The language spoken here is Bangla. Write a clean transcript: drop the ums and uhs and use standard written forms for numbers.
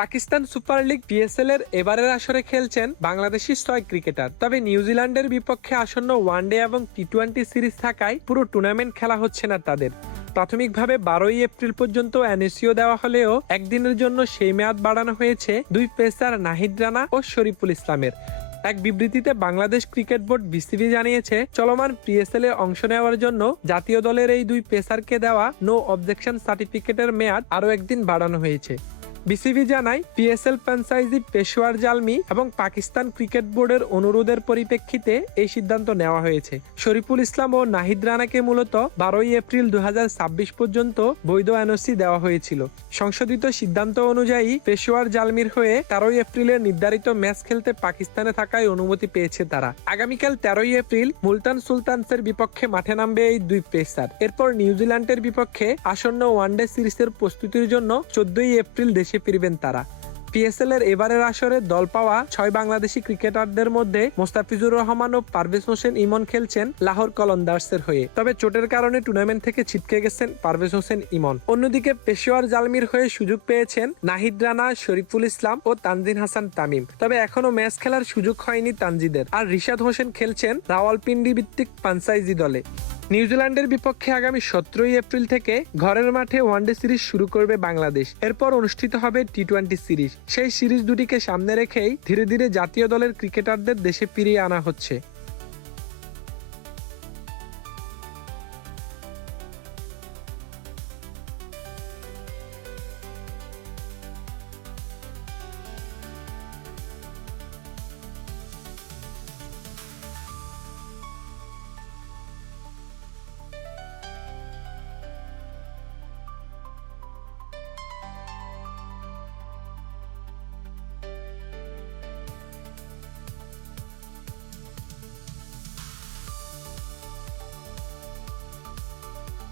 পাকিস্তান সুপার লিগ পিএসএল এর এবারের আসরে খেলছেন বাংলাদেশি 6 ক্রিকেটার। তবে নিউজিল্যান্ডের বিপক্ষে আসন্ন ওয়ানডে এবং টি-20 সিরিজ থাকায় পুরো টুর্নামেন্ট খেলা হচ্ছে না তাদের। প্রাথমিকভাবে 12 এপ্রিল পর্যন্ত এনএসিও দেওয়া হলেও একদিনের জন্য সেই মেয়াদ বাড়ানো হয়েছে দুই পেসার নাহিদ রানা ও শরীফুল ইসলামের। এক বিবৃতিতে বাংলাদেশ ক্রিকেট বোর্ড বিসিবি জানিয়েছে, চলমান পিএসএল এ অংশ নেওয়ার জন্য জাতীয় দলের এই দুই পেসারকে দেওয়া নো অবজেকশন সার্টিফিকেটের মেয়াদ আরও একদিন বাড়ানো হয়েছে। বিসিবি জানায়, পিএসএল ফ্র্যাঞ্চাইজি পেশোয়ার জালমি এবং পাকিস্তান ক্রিকেট বোর্ডের অনুরোধের পরিপ্রেক্ষিতে এই সিদ্ধান্ত নেওয়া হয়েছে। শরীফুল ইসলাম ও নাহিদ রানাকে মূলত 12 এপ্রিল 2026 পর্যন্ত বৈধ এনওসি দেওয়া হয়েছিল। সংশোধিত সিদ্ধান্ত অনুযায়ী পেশোয়ার জালমির হয়ে 13 এপ্রিলের নির্ধারিত ম্যাচ খেলতে পাকিস্তানে থাকায় অনুমতি পেয়েছে তারা। আগামীকাল 13 এপ্রিল মুলতান সুলতানসের বিপক্ষে মাঠে নামবে এই দুই পেসার। এরপর নিউজিল্যান্ডের বিপক্ষে আসন্ন ওয়ানডে সিরিজের প্রস্তুতির জন্য 14 এপ্রিল দেশে ফিরবেন তারা। পিএসএল এর এবারের আসরে দল পাওয়া 6 বাংলাদেশি ক্রিকেটারদের মধ্যে মোস্তাফিজুর রহমান ও পারভেজ হোসেন ইমন খেলছেন লাহোর কলন্দার্সের হয়ে। তবে চোটের কারণে টুর্নামেন্ট থেকে ছিটকে গেছেন পারভেজ হোসেন ইমন। অন্যদিকে পেশোয়ার জালমির হয়ে সুযোগ পেয়েছেন নাহিদ রানা, শরীফুল ইসলাম ও তানজিন হাসান তামিম। তবে এখনো ম্যাচ খেলার সুযোগ হয়নি তানজিদের। আর রিশাদ হোসেন খেলছেন রাওয়ালপিন্ডি ভিত্তিক ফ্র্যাঞ্চাইজি দলে। নিউজিল্যান্ডের বিপক্ষে আগামী 17 এপ্রিল থেকে ঘরের মাঠে ওয়ানডে সিরিজ শুরু করবে বাংলাদেশ। এরপর অনুষ্ঠিত হবে টি-20 সিরিজ। সেই সিরিজ দুটিকে সামনে রেখেই ধীরে ধীরে জাতীয় দলের ক্রিকেটারদের দেশে ফিরিয়ে আনা হচ্ছে।